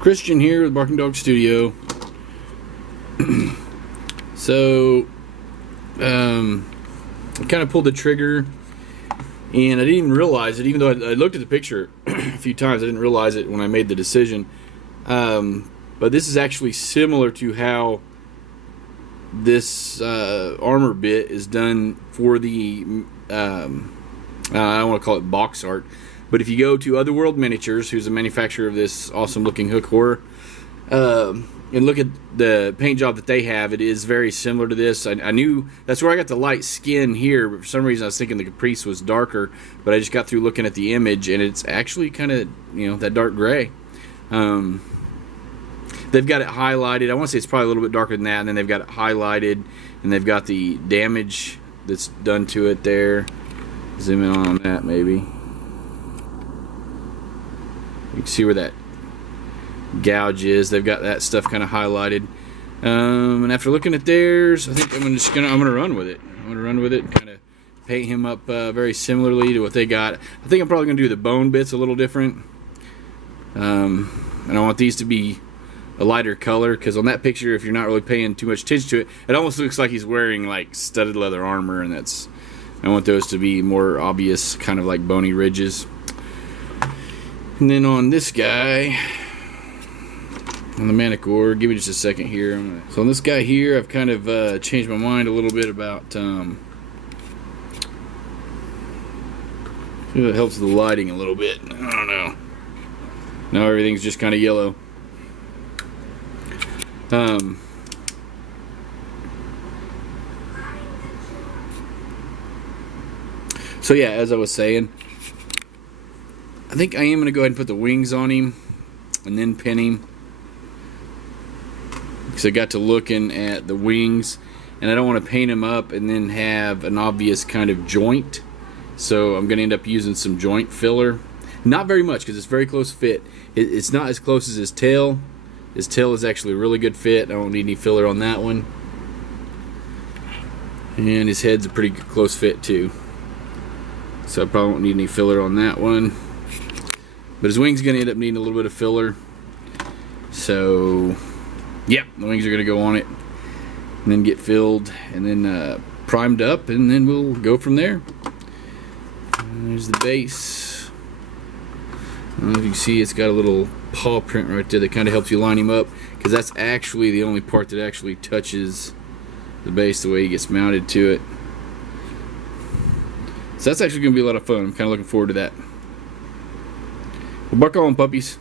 Christian here with Barking Dog Studio. So, I kind of pulled the trigger, and I didn't even realize it, even though I looked at the picture a few times. I didn't realize it when I made the decision. But this is actually similar to how this armor bit is done for the, I don't want to call it box art, but if you go to Otherworld Miniatures, who's a manufacturer of this awesome looking hook horror, and look at the paint job that they have, it is very similar to this. I knew that's where I got the light skin here, but for some reason I was thinking the Caprice was darker, but I just got through looking at the image and it's actually kind of, that dark gray. They've got it highlighted. I want to say it's probably a little bit darker than that, and then they've got it highlighted, and they've got the damage that's done to it there. Zoom in on that maybe. You can see where that gouge is. They've got that stuff kind of highlighted. And after looking at theirs, I think I'm gonna run with it. I'm gonna run with it and kind of paint him up very similarly to what they got. I think I'm probably gonna do the bone bits a little different. And I want these to be a lighter color, because on that picture, if you're not really paying too much attention to it, it almost looks like he's wearing like studded leather armor, and I want those to be more obvious, kind of like bony ridges. And then on this guy, on the Manticore, give me just a second here. So on this guy here, I've kind of changed my mind a little bit about, see if it helps the lighting a little bit. I don't know. Now everything's just kind of yellow. So yeah, as I was saying, I think I am going to go ahead and put the wings on him and then pin him, because I got to looking at the wings and I don't want to paint him up and then have an obvious kind of joint. So I'm going to end up using some joint filler. Not very much, because it's very close fit. It's not as close as his tail. His tail is actually a really good fit. I don't need any filler on that one. And his head's a pretty close fit too. So I probably won't need any filler on that one. But his wings are going to end up needing a little bit of filler. So, yeah, the wings are going to go on it. And then get filled and then primed up, and then we'll go from there. And there's the base. As you can see, it's got a little paw print right there that kind of helps you line him up, because that's actually the only part that actually touches the base, the way he gets mounted to it. So that's actually going to be a lot of fun. I'm kind of looking forward to that. Well, bark on, puppies.